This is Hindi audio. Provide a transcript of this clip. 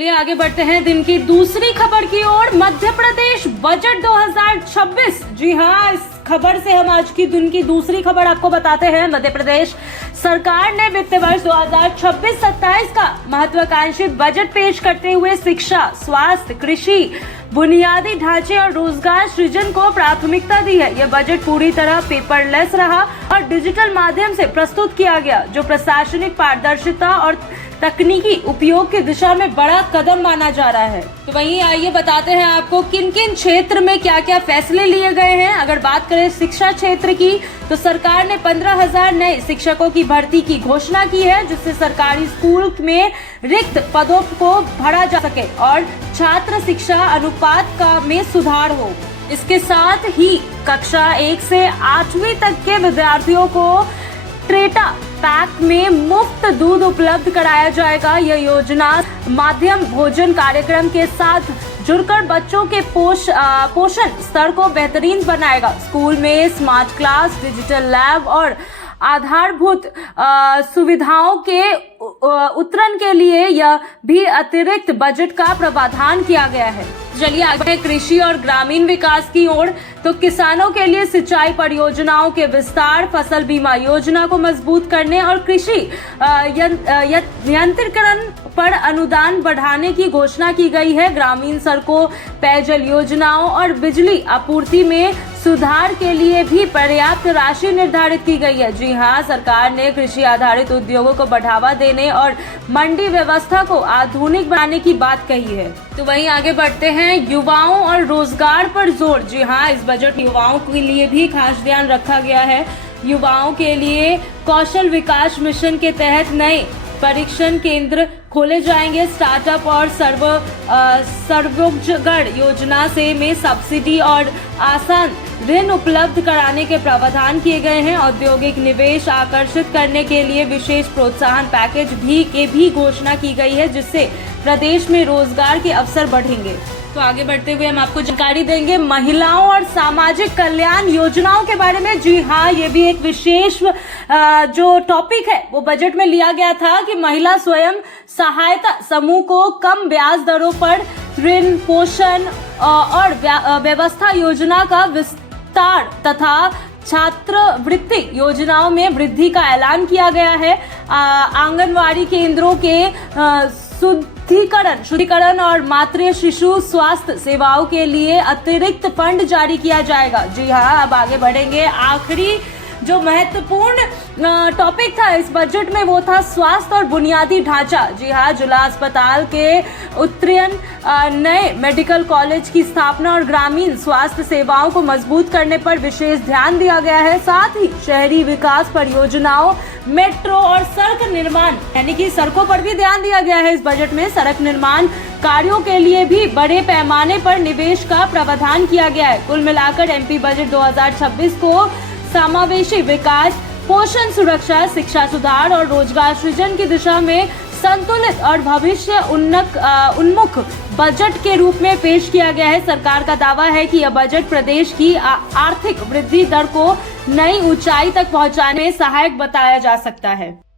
चलिए आगे बढ़ते हैं दिन की दूसरी खबर की ओर। मध्य प्रदेश बजट 2026। जी हाँ, इस खबर से हम आज की दिन की दूसरी खबर आपको बताते हैं। मध्य प्रदेश सरकार ने वित्त वर्ष 2026-27 का महत्वाकांक्षी बजट पेश करते हुए शिक्षा, स्वास्थ्य, कृषि, बुनियादी ढांचे और रोजगार सृजन को प्राथमिकता दी है। यह बजट पूरी तरह पेपरलेस रहा और डिजिटल माध्यम से प्रस्तुत किया गया, जो प्रशासनिक पारदर्शिता और तकनीकी उपयोग की दिशा में बड़ा कदम माना जा रहा है। तो वहीं आइए बताते हैं आपको किन किन क्षेत्र में क्या क्या फैसले लिए गए हैं। अगर बात करें शिक्षा क्षेत्र की, तो सरकार ने 15,000 नए शिक्षकों की भर्ती की घोषणा की है, जिससे सरकारी स्कूल में रिक्त पदों को भरा जा सके और छात्र शिक्षा अनुपात में सुधार हो। इसके साथ ही कक्षा 1 से 8वीं तक के विद्यार्थियों को ट्रेटा पैक में मुफ्त दूध उपलब्ध कराया जाएगा। यह योजना माध्यम भोजन कार्यक्रम के साथ जुड़कर बच्चों के पोषण स्तर को बेहतरीन बनाएगा। स्कूल में स्मार्ट क्लास, डिजिटल लैब और आधारभूत सुविधाओं के उत्तरण के लिए यह भी अतिरिक्त बजट का प्रावधान किया गया है। चलिए आगे कृषि और ग्रामीण विकास की ओर। तो किसानों के लिए सिंचाई परियोजनाओं के विस्तार, फसल बीमा योजना को मजबूत करने और कृषि यंत्रीकरण पर अनुदान बढ़ाने की घोषणा की गई है। ग्रामीण सड़कों, पेयजल योजनाओं और बिजली आपूर्ति में सुधार के लिए भी पर्याप्त राशि निर्धारित की गई है। जी हाँ, सरकार ने कृषि आधारित उद्योगों को बढ़ावा देने और मंडी व्यवस्था को आधुनिक बनाने की बात कही है। तो वहीं आगे बढ़ते हैं, युवाओं और रोजगार पर जोर। जी हाँ, इस बजट युवाओं के लिए भी खास ध्यान रखा गया है। युवाओं के लिए कौशल विकास मिशन के तहत नए परीक्षण केंद्र खोले जाएंगे। स्टार्टअप और सर्वोच्चगढ़ योजना से में सब्सिडी और आसान ऋण उपलब्ध कराने के प्रावधान किए गए हैं। औद्योगिक निवेश आकर्षित करने के लिए विशेष प्रोत्साहन पैकेज की भी घोषणा की गई है, जिससे प्रदेश में रोजगार के अवसर बढ़ेंगे। तो आगे बढ़ते हुए हम आपको जानकारी देंगे महिलाओं और सामाजिक कल्याण योजनाओं के बारे में। जी हाँ, ये भी एक विशेष जो टॉपिक है वो बजट में लिया गया था कि महिला स्वयं सहायता समूह को कम ब्याज दरों पर ऋण, पोषण और व्यवस्था योजना का विस्तार तथा छात्रवृत्ति योजनाओं में वृद्धि का ऐलान किया गया है। आंगनवाड़ी केंद्रों के शुद्धिकरण और मातृ शिशु स्वास्थ्य सेवाओं के लिए अतिरिक्त फंड जारी किया जाएगा। जी हाँ, अब आगे बढ़ेंगे। आखिरी जो महत्वपूर्ण टॉपिक था इस बजट में वो था स्वास्थ्य और बुनियादी ढांचा। जी हाँ, जिला अस्पताल के उत्तरीयन, नए मेडिकल कॉलेज की स्थापना और ग्रामीण स्वास्थ्य सेवाओं को मजबूत करने पर विशेष ध्यान दिया गया है। साथ ही शहरी विकास परियोजनाओं, मेट्रो और सड़क निर्माण, यानी कि सड़कों पर भी ध्यान दिया गया है। इस बजट में सड़क निर्माण कार्यों के लिए भी बड़े पैमाने पर निवेश का प्रावधान किया गया है। कुल मिलाकर एमपी बजट 2026 को समावेशी विकास, पोषण सुरक्षा, शिक्षा सुधार और रोजगार सृजन की दिशा में संतुलित और भविष्य उन्मुख बजट के रूप में पेश किया गया है। सरकार का दावा है कि यह बजट प्रदेश की आर्थिक वृद्धि दर को नई ऊंचाई तक पहुंचाने में सहायक बताया जा सकता है।